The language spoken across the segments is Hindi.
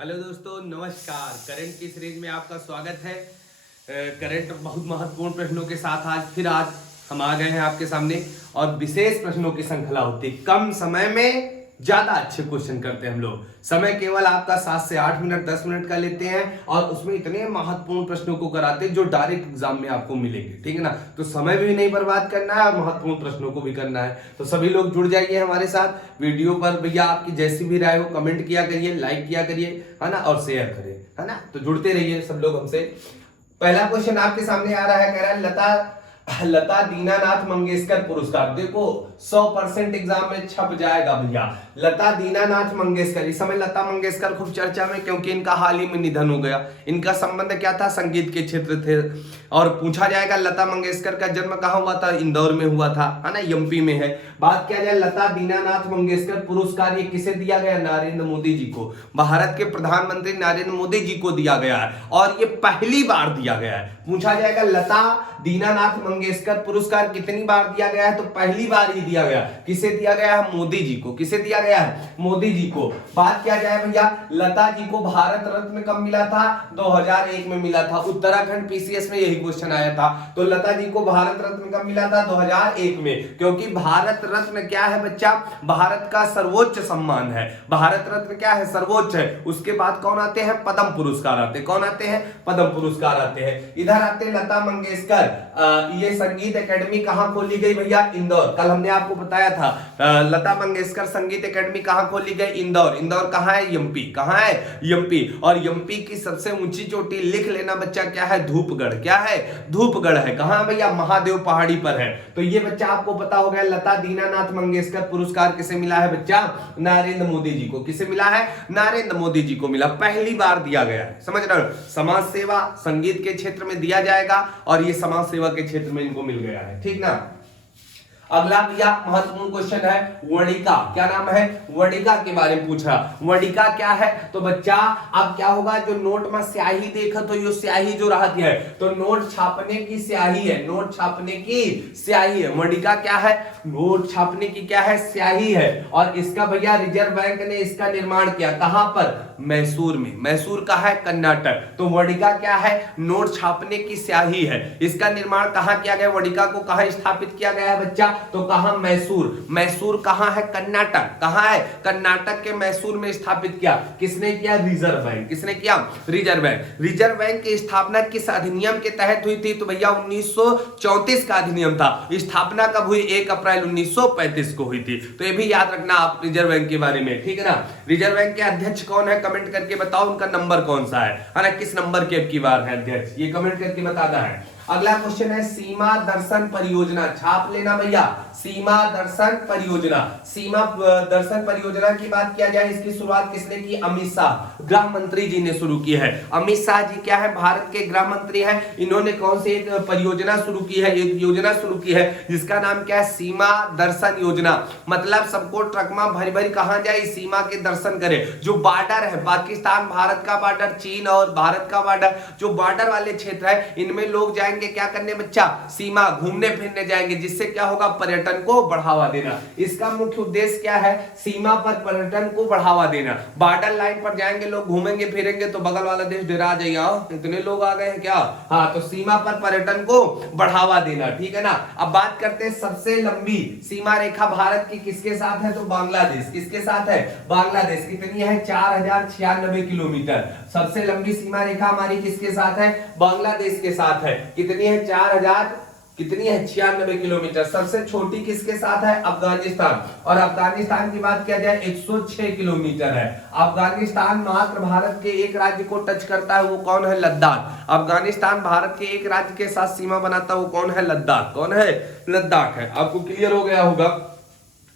हेलो दोस्तों, नमस्कार। करंट की सीरीज में आपका स्वागत है। करंट बहुत महत्वपूर्ण प्रश्नों के साथ आज हम आ गए हैं आपके सामने। और विशेष प्रश्नों की श्रृंखला होती है। कम समय में ज्यादा अच्छे क्वेश्चन करते हैं हम लोग। समय केवल आपका 7 से 8 मिनट 10 मिनट का लेते हैं और उसमें इतने महत्वपूर्ण प्रश्नों को कराते हैं जो डायरेक्ट एग्जाम में आपको मिलेंगे। ठीक है ना। तो समय भी नहीं बर्बाद करना है और महत्वपूर्ण प्रश्नों को भी करना है। तो सभी लोग जुड़ जाइए हमारे साथ वीडियो पर। भैया आपकी जैसी भी राय हो कमेंट किया करिए, लाइक किया करिए, है ना, और शेयर करें, है ना। तो जुड़ते रहिए सब लोग हमसे। पहला क्वेश्चन आपके सामने आ रहा है, कह रहा है लता दीनानाथ मंगेशकर पुरस्कार। देखो 100% एग्जाम में छप जाएगा भैया। लता दीनानाथ मंगेशकर, इस समय लता मंगेशकर खूब चर्चा में क्योंकि इनका हाल ही में निधन हो गया। इनका संबंध क्या था? संगीत के क्षेत्र थे। और पूछा जाएगा लता मंगेशकर का जन्म कहाँ हुआ था? इंदौर में हुआ था, है ना, एमपी में है। बात किया जाए लता दीनानाथ मंगेशकर पुरस्कार, ये किसे दिया गया? नरेंद्र मोदी जी को। भारत के प्रधानमंत्री नरेंद्र मोदी जी को दिया गया है और ये पहली बार दिया गया है। पूछा जाएगा लता दीनानाथ मंगेशकर पुरस्कार कितनी बार दिया गया है? तो पहली बार ही दिया गया। किसे दिया गया है? मोदी जी को। किसे दिया गया है? मोदी जी को। बात किया जाए भैया लता जी को भारत रत्न कब मिला था? 2001 में मिला था। उत्तराखंड पीसीएस में यही क्वेश्चन आया था। तो लता जी को भारत रत्न कब मिला था? 2001 में। क्योंकि भारत रत्न क्या है बच्चा? भारत का सर्वोच्च सम्मान है। भारत रत्न क्या है? सर्वोच्च है। उसके बाद कौन आते हैं? पद्म पुरस्कार आते हैं। कौन आते हैं? पद्म पुरस्कार आते हैं। इधर आते हैं लता मंगेशकर। ये संगीत एकेडमी कहां खोली गई भैया? इंदौर। कल हमने आपको बताया था लता मंगेशकर संगीत एकेडमी कहां खोली गई? इंदौर। इंदौर कहां है? एमपी। कहां है? एमपी। और एमपी की सबसे ऊंची चोटी लिख लेना बच्चा, क्या है? धूपगढ़। क्या है? धूपगढ़ है। कहां भैया? महादेव पहाड़ी पर है। तो ये बच्चा आपको पता हो गया। लता दीनानाथ मंगेशकर पुरस्कार किसे मिला है बच्चा? नरेंद्र मोदी जी को। किसे मिला है? नरेंद्र मोदी जी को मिला। पहली बार दिया गया है। समझ रहे हो? समाज सेवा संगीत के क्षेत्र में दिया जाएगा और ये समाज सेवा के क्षेत्र में इनको मिल गया है। ठीक ना। अगला भैया महत्वपूर्ण क्वेश्चन है वर्णिका। क्या नाम है? वर्णिका के बारे में पूछा। वर्णिका क्या है? तो बच्चा अब क्या होगा, जो नोट में स्याही देखा तो ये स्याही जो रहती है तो नोट छापने की स्याही है। नोट छापने की स्याही है। वर्णिका क्या है? नोट छापने की क्या है? स्याही है। और इसका भैया रिजर्व बैंक ने इसका निर्माण किया। कहां पर? मैसूर में। मैसूर का है? कर्नाटक। तो वर्णिका क्या है? नोट छापने की स्याही है। इसका निर्माण कहां किया गया? वर्णिका को कहां स्थापित किया गया है बच्चा? तो कहां? मैसूर। मैसूर कहां है? कर्नाटक। कहां है? कर्नाटक के मैसूर में स्थापित किया। किसने किया? Reserve bank. किसने किया? Reserve bank. रिजर्व बैंक की स्थापना किस अधिनियम के तहत हुई थी? तो भैया 1934 का अधिनियम था। स्थापना कब हुई? 1 अप्रैल 1935 को हुई थी। तो ये भी याद रखना आप रिजर्व बैंक के बारे में। ठीक है ना। रिजर्व बैंक के अध्यक्ष कौन है? कमेंट करके बताओ। उनका नंबर कौन सा है ना? किस नंबर के अब की बार है अध्यक्ष? ये कमेंट करके बताना है। अगला क्वेश्चन है सीमा दर्शन परियोजना। छाप लेना भैया। सीमा दर्शन परियोजना। सीमा दर्शन परियोजना की बात किया जाए, इसकी शुरुआत किसने की? अमित शाह, गृह मंत्री जी ने शुरू की है। अमित शाह जी क्या है? भारत के गृह मंत्री हैं। इन्होंने कौन सी एक परियोजना शुरू की है? एक योजना शुरू की है जिसका नाम क्या है? सीमा दर्शन योजना। मतलब सबको ट्रक में भरी भरी कहां जाए? सीमा के दर्शन करे। जो बॉर्डर है पाकिस्तान भारत का बॉर्डर, चीन और भारत का बॉर्डर, जो बॉर्डर वाले क्षेत्र है इनमें लोग जाएंगे क्या करने बच्चा? सीमा घूमने फिरने जाएंगे। जिससे क्या होगा? पर्यटन को बढ़ावा देना। इसका मुख्य उद्देश्य क्या है? सीमा पर पर्यटन को बढ़ावा देना। बॉर्डर लाइन पर जाएंगे लोग, घूमेंगे फिरेंगे तो बगल वाला देश डरा जाएगा, इतने लोग आ गए हैं क्या? हाँ, तो सीमा पर पर्यटन को बढ़ावा देना। ठीक है ना। अब बात करते हैं सबसे लंबी सीमा रेखा भारत की किसके साथ है? तो बांग्लादेश। किसके साथ है? बांग्लादेश। कितनी है? 4096 किलोमीटर। सबसे लंबी सीमा रेखा हमारी किसके साथ है? बांग्लादेश के साथ है। कितनी है? 96 किलोमीटर। सबसे छोटी किसके साथ है? अफगानिस्तान। और अफगानिस्तान की बात किया जाए 106 किलोमीटर है। अफगानिस्तान मात्र भारत के एक राज्य को टच करता है, वो कौन है? लद्दाख। अफगानिस्तान भारत के एक राज्य के साथ सीमा बनाता है, वो कौन है? लद्दाख। कौन है? लद्दाख है। आपको क्लियर हो गया होगा।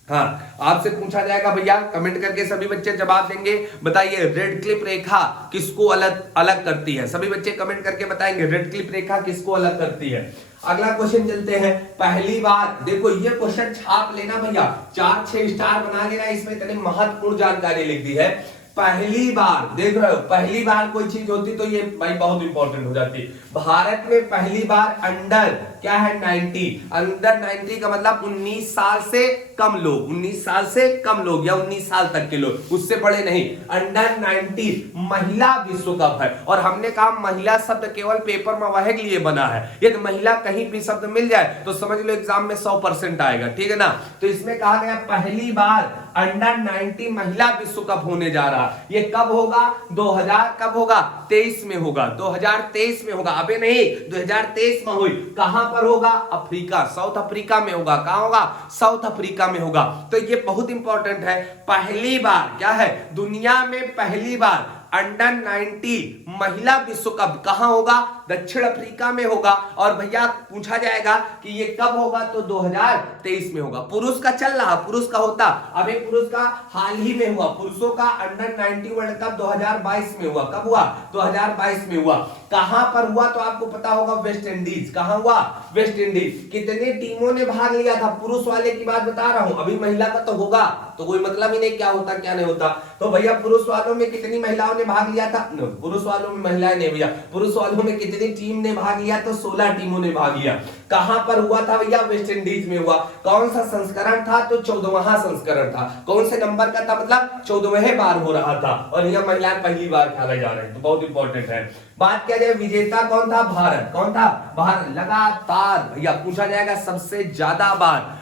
हाँ, आपसे पूछा जाएगा भैया, कमेंट करके सभी बच्चे जवाब देंगे। बताइए रेड क्लिप रेखा किसको अलग अलग करती है? सभी बच्चे कमेंट करके बताएंगे रेड क्लिप रेखा किसको अलग करती है। अगला क्वेश्चन चलते हैं। पहली बार देखो ये क्वेश्चन छाप लेना भैया, 4-6 स्टार बना लेना। इसमें इतनी महत्वपूर्ण जानकारी लिख दी है। पहली बार, देख रहे हो, पहली बार कोई चीज होती तो ये भाई बहुत इंपॉर्टेंट हो जाती। भारत में पहली बार अंडर क्या है 90, अंडर 90 का मतलब 19 साल से कम लोग, 19 साल से कम लोग या 19 साल तक के लोग, उससे बड़े नहीं, अंडर 90 महिला विश्व कप है। और हमने कहा महिला शब्द केवल पेपर में वह के लिए बना है, यदि महिला कहीं भी शब्द मिल जाए तो समझ लो एग्जाम में 100% आएगा, ठीक है ना। तो इसमें कहा गया पहली बार अंडर 90 महिला विश्व कप होने जा रहा। ये कब होगा? 2000 कब होगा? 23 में होगा, 2023 में होगा, अबे नहीं 2023 में हुई। कहां पर होगा? अफ्रीका, साउथ अफ्रीका में होगा। कहां होगा? साउथ अफ्रीका में होगा। तो ये बहुत इंपॉर्टेंट है। पहली बार क्या है? दुनिया में पहली बार अंडर 90 महिला विश्व कप कहां होगा? दक्षिण अफ्रीका में होगा। और भैया पूछा जाएगा कि ये कब होगा, तो 2023 में होगा। पुरुष का चल रहा, पुरुष का होता, अभी पुरुष का हाल ही में हुआ, पुरुषों का अंडर 90 वर्ल्ड कप 2022 में हुआ। कब हुआ? 2022 में हुआ। कहां पर हुआ? तो आपको पता होगा, वेस्ट इंडीज। कहां हुआ? West Indies. कितने टीमों ने भाग लिया था? पुरुष वाले की बात बता रहा हूं, अभी महिला का तो होगा, तो कोई मतलब ही नहीं क्या होता क्या नहीं होता। तो भैया पुरुष वालों में कितनी महिलाओं ने भाग लिया था? पुरुष वालों में महिलाएं नहीं भैया, पुरुष वालों में कितनी टीम ने भाग लिया? तो 16 टीमों ने भाग लिया। कहां पर हुआ था भैया? वेस्ट इंडीज में हुआ। कौन सा संस्करण था? तो 14वां संस्करण था। कौन से नंबर का था? मतलब 14वें बार हो रहा था। और यह महिलाएं पहली बार खेला जा रहे हैं, तो बहुत इंपॉर्टेंट है। बात किया जाए विजेता कौन था? भारत। कौन था? भारत। लगातार भैया पूछा जाएगा सबसे ज्यादा बार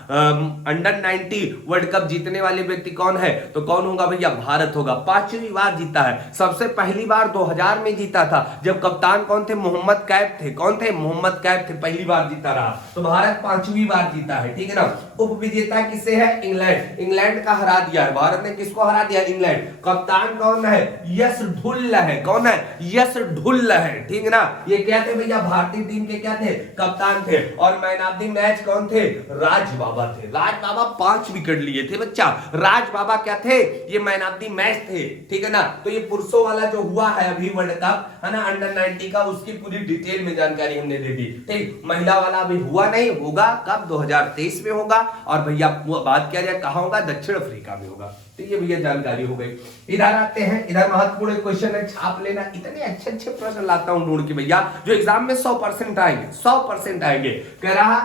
अंडर 90 वर्ल्ड कप जीतने वाले व्यक्ति कौन है? तो कौन होगा भैया? भारत होगा। 5वीं बार जीता है। सबसे पहली बार 2000 में जीता था, जब कप्तान कौन थे? मोहम्मद कैफ थे। कौन थे? मोहम्मद कैफ थे। पहली बार जीता रहा। तो भारत 5वीं बार जीता है, ठीक है ना। उप विजेता किसे है? इंग्लैंड। इंग्लैंड का हरा दिया है भारत ने। किसको हरा दिया? इंग्लैंड। कप्तान कौन है? यश ढुल्ल है। कौन है? यश ढुल्ल है, ठीक है ना। ये क्या थे भैया? भारतीय टीम के क्या थे? कप्तान थे। और मैन ऑफ द मैच कौन थे? राज बाबा थे। राज बाबा 5 विकेट लिए थे बच्चा। राज बाबा क्या थे? ये मैन ऑफ द मैच थे, ठीक है ना। तो ये पुरुषों वाला जो हुआ है अभी वर्ल्ड कप है ना अंडर 90 का, उसकी पूरी डिटेल में जानकारी हमने दे दी, ठीक। महिला वाला अभी हुआ नहीं, होगा कब? 2023 में होगा। और भैया बात किया जाए कहां होगा? दक्षिण अफ्रीका में होगा। तो ये भैया जानकारी हो गई। इधर आते हैं, इधर महत्वपूर्ण क्वेश्चन है, छाप लेना। इतने अच्छे अच्छे प्रश्न लाता हूं ढूंढ के भैया, जो एग्जाम में 100% आएंगे, 100% आएंगे। कह रहा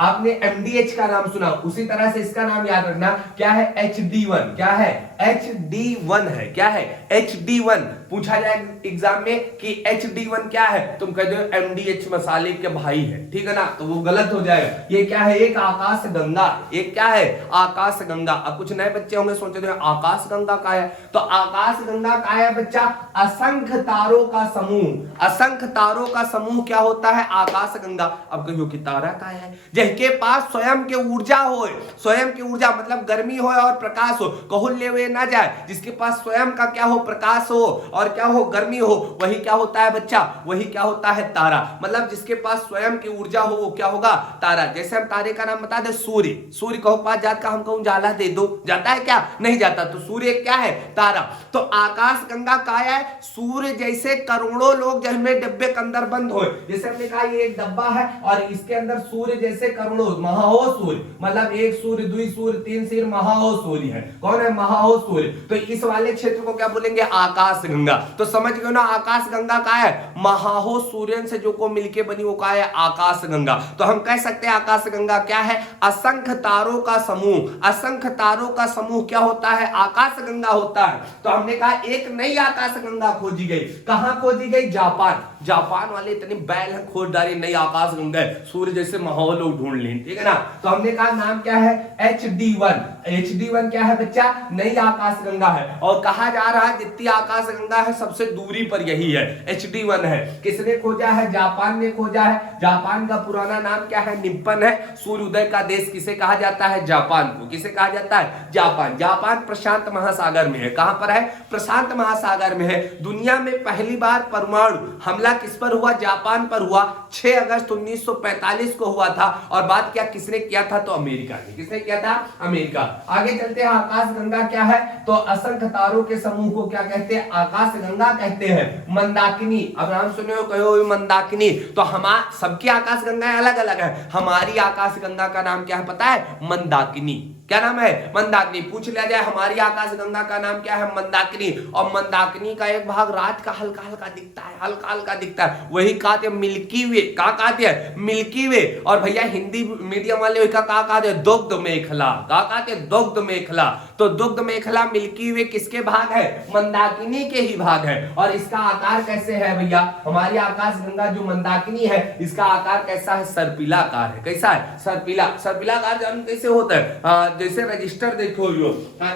आपने एमडीएच का नाम सुना, उसी तरह से इसका नाम याद रखना। क्या है? HD1। क्या है? HD1 है। क्या है? HD1 पूछा जाए एग्जाम में कि HD1 क्या है, तुम कह दो MDH मसाले के भाई है, ठीक है ना, तो वो गलत हो जाएगा। ये क्या है? एक आकाश गंगा। एक क्या है? आकाश गंगा। अब कुछ नए बच्चे होंगे सोचते थे आकाश गंगा का है, तो आकाश गंगा का है बच्चा असंख्य तारों का समूह। असंख्य तारों का समूह क्या होता है? आकाश गंगा। अब कहियो कि तारा का है जिसके पास स्वयं के ऊर्जा हो, स्वयं की ऊर्जा मतलब गर्मी हो और प्रकाश हो, कहूं ले हुए ना जाए, जिसके पास स्वयं का क्या हो? प्रकाश हो और क्या हो? गर्मी हो, वही क्या होता है बच्चा? वही क्या होता है? तारा। मतलब जिसके पास स्वयं की ऊर्जा हो वो क्या होगा? तारा। जैसे हम तारे का नाम बता दे, सूर्य। सूर्य कहो पास जात का हम कहूं जाला दे दो, जाता है क्या? नहीं जाता। तो सूर्य क्या है? तारा। तो आकाश गंगा का है सूर्य जैसे करोड़ों लोग जिनमें डब्बे के अंदर बंद हो, जैसे हमने कहा ये एक डब्बा है और इसके अंदर सूर्य जैसे करोड़ों महाहो सूर्य, मतलब एक सूर्य, दुई सूर्य, तीन सूर्य, महाहो सूर्य है। कौन है? महाहो सूर्य। तो इस वाले क्षेत्र को क्या बोलेंगे? आकाश गंगा। तो समझ गए ना, आकाश गंगा का है महाहो सूर्य से जो को मिलके बनी वो का है? आकाश गंगा। तो हम कह सकते हैं आकाश गंगा क्या है? असंख्य तारों का समूह। असंख्य तारों का समूह क्या होता है? आकाश गंगा होता है। तो हमने कहा एक नई आकाश गंगा खोजी गई। कहां खोजी गई? जापान। जापान वाले इतने बैल हैं, खोज डाली नई आकाश गंगा, सूर्य जैसे माहौल लोग ढूंढ लें, ठीक है ना। तो हमने कहा नाम क्या है? HD1। HD1 क्या है बच्चा? नई आकाश गंगा है। और कहा जा रहा है जितनी आकाश गंगा है सबसे दूरी पर यही है, HD1 है। किसने खोजा है? जापान ने खोजा है। जापान का पुराना नाम क्या है? निप्पन है। सूर्योदय का देश किसे कहा जाता है? जापान को। किसे कहा जाता है? जापान। जापान प्रशांत महासागर में है। कहां पर है? प्रशांत महासागर में है। दुनिया में पहली बार परमाणु हमला किस पर हुआ? जापान पर हुआ। 6 अगस्त 1945 को हुआ था। और बात क्या किसने किया था? तो अमेरिका ने। किसने किया था? अमेरिका। आगे चलते हैं, आकाश गंगा क्या है? तो असंख्य तारों के समूह को क्या कहते हैं? आकाश गंगा कहते हैं। मंदाकिनी, अब नाम सुने हो, कहो मंदाकिनी। तो हमारी सबकी आकाश गंगा अलग अलग है, हमारी आकाश गंगा का नाम क्या है पता है? मंदाकिनी। क्या नाम है? मंदाकिनी। पूछ लिया जाए हमारी आकाशगंगा का नाम क्या है? मंदाकिनी। और मंदाकिनी का एक भाग रात का हल्का हल्का दिखता है, हल्का हल्का दिखता है, वही कहते हैं मिल्की वे। क्या कहते हैं? मिल्की वे। और भैया हिंदी मीडियम वाले का क्या कहते हैं? दुग्ध मेखला। क्या कहते हैं? दुग्ध मेखला। तो दुग्ध मेखला मिल्की वे किसके भाग है? मंदाकिनी के ही भाग है। और इसका आकार कैसे है भैया? हमारी आकाशगंगा जो मंदाकिनी है इसका आकार कैसा है? सर्पिलाकार है। कैसा है? सर्पिला। सर्पिलाकार जान कैसे होता है? जैसे रजिस्टर देखो यो,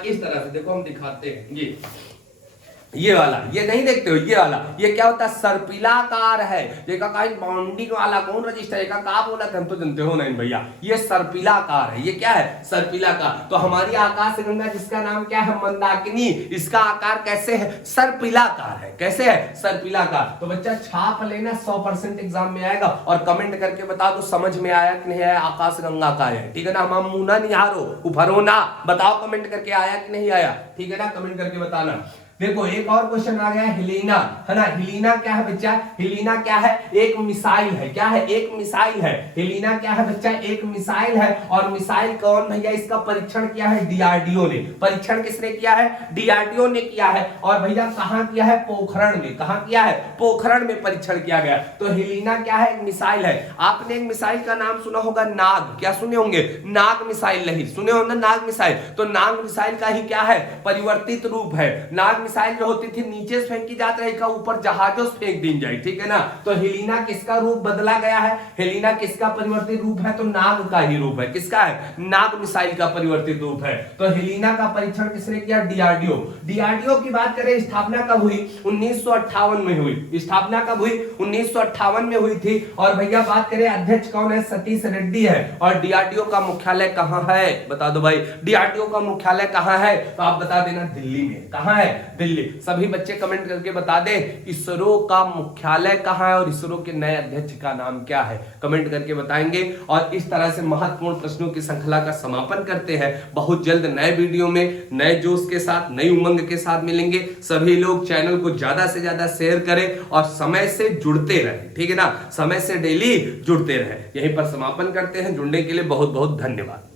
इस तरह से देखो, हम दिखाते हैं ये वाला, ये नहीं देखते हो, ये वाला, ये क्या होता है? सर्पिलाकार है। देखा कहीं बाउंडिंग वाला कौन रजिस्टर का कहा बोला था? हम तो जानते हो नहीं भैया, ये सर्पिलाकार है। ये क्या है? सर्पिलाकार। तो हमारी आकाशगंगा जिसका नाम क्या है? मंदाकिनी, इसका आकार कैसे है? सर्पिलाकार है। कैसे है? सर्पिलाकार। तो बच्चा छाप लेना, 100% एग्जाम में आएगा। और कमेंट करके बता दो समझ में आया कि नहीं आया आकाशगंगा का है, ठीक है ना? हम मुंह नहीं हारो, उभरो ना, बताओ कमेंट करके आया कि नहीं आया, ठीक है ना? कमेंट करके बताना। देखो एक और क्वेश्चन आ गया, हिलीना, है ना? हिलीना क्या है बच्चा? हिलीना क्या है? एक मिसाइल है। क्या है? एक मिसाइल है। हिलीना क्या है बच्चा? एक मिसाइल है। और मिसाइल कौन भैया इसका परीक्षण किया है? डीआरडीओ ने। परीक्षण किसने किया है? डीआरडीओ ने किया है। और भैया कहां किया है? पोखरण में। कहां किया है? पोखरण में परीक्षण किया गया। तो हिलीना क्या है? एक मिसाइल है। आपने एक मिसाइल का नाम सुना होगा, नाग। क्या सुने होंगे? नाग मिसाइल। नहीं सुने होंगे नाग मिसाइल? तो नाग मिसाइल का ही क्या है? परिवर्तित रूप है। नाग मिसाइल जो होती थी नीचे से फेंकी जाती है, ऊपर जहाजों से फेंक दी जाए, ठीक है ना? तो हिलीना किसका रूप बदला गया है? हिलीना किसका परिवर्तित रूप है? तो नाग का ही रूप है। किसका है? नाग मिसाइल का परिवर्तित रूप है। तो हिलीना का परीक्षण किसने किया? डीआरडीओ। डीआरडीओ की बात करें, स्थापना कब हुई? 1958 में हुई। स्थापना कब हुई? 1958 में हुई थी। और भैया बात करें अध्यक्ष कौन है? सतीश रेड्डी है। और डीआरडीओ का मुख्यालय कहां है? बता दो भाई, डीआरडीओ का मुख्यालय कहां है? तो आप बता देना, दिल्ली में। कहां है? दिल्ली। सभी बच्चे कमेंट करके बता दे इसरो का मुख्यालय कहां है और इसरो के नए अध्यक्ष का नाम क्या है, कमेंट करके बताएंगे। और इस तरह से महत्वपूर्ण प्रश्नों की श्रृंखला का समापन करते हैं। बहुत जल्द नए वीडियो में नए जोश के साथ, नई उमंग के साथ मिलेंगे। सभी लोग चैनल को ज्यादा से ज्यादा शेयर करें और समय से जुड़ते रहें, ठीक है ना? समय से डेली जुड़ते रहें। यहीं पर समापन करते हैं। जुड़ने के लिए बहुत बहुत धन्यवाद।